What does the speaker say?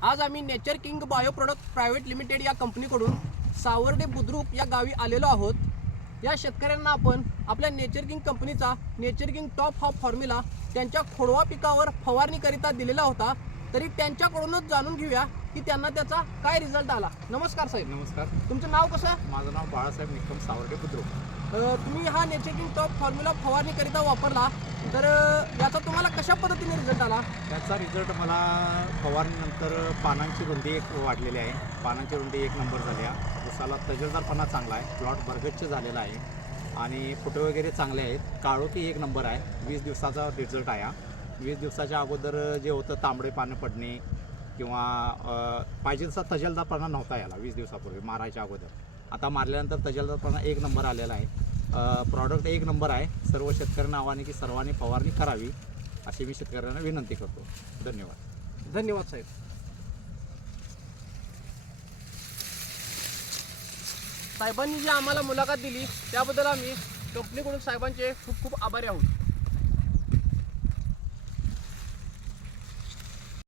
आज आम्ही nature king bio product private limited या कंपनीकडून सावर्डे बुद्रुक या गावी आलेलो आहोत। या शेतकऱ्यांना आपण आपल्या नेचर किंग कंपनीचा नेचर किंग टॉप हा फॉर्म्युला त्यांच्या खोडवा पिकावर फवारणीकरिता दिलेला होता। तरी त्यांच्याकडूनच जाणून घेऊया की त्यांना त्याचा काय रिझल्ट आला। नमस्कार साहेब। नमस्कार, तुमचं नाव कसं? माझं नाव बाळासाहेब निकम सावर्डे बुद्रुक। तुम्ही हा नेचर किंग टॉप फॉर्म्युला फवारणीकरिता वापरला, तर याचा तुम्हाला कशा पद्धतीने रिझल्ट आला? त्याचा रिझल्ट मला फवारणीनंतर पानांची रुंदी एक वाढलेली आहे, पानांची रुंदी एक नंबर झाली आहे, उसाला तजेलदारपणा चांगला आहे, प्लॉट भरगच्च झालेला आहे आणि फुटे वगैरे चांगले आहेत, काळोखी एक नंबर आहे। 20 दिवसाचा रिझल्ट आहे। 20 दिवसाच्या अगोदर जे होतं तांबडे पानं पडणे किंवा पाहिजे तसा तजेलदारपणा नव्हता याला 20 दिवसापूर्वी मारायच्या अगोदर। आता मारल्यानंतर तजेलदारपणा एक नंबर आलेला आहे। प्रॉडक्ट एक नंबर आहे। सर्व शेतकऱ्यांना आव्हान आहे की सर्वांनी फवारणी करावी अशी मी शेतकऱ्यांना विनंती करतो। धन्यवाद। धन्यवाद साहेब। साहेबांनी जी आम्हाला मुलाखत दिली त्याबद्दल आम्ही कंपनीकडून साहेबांचे खूप खूप आभारी आहोत।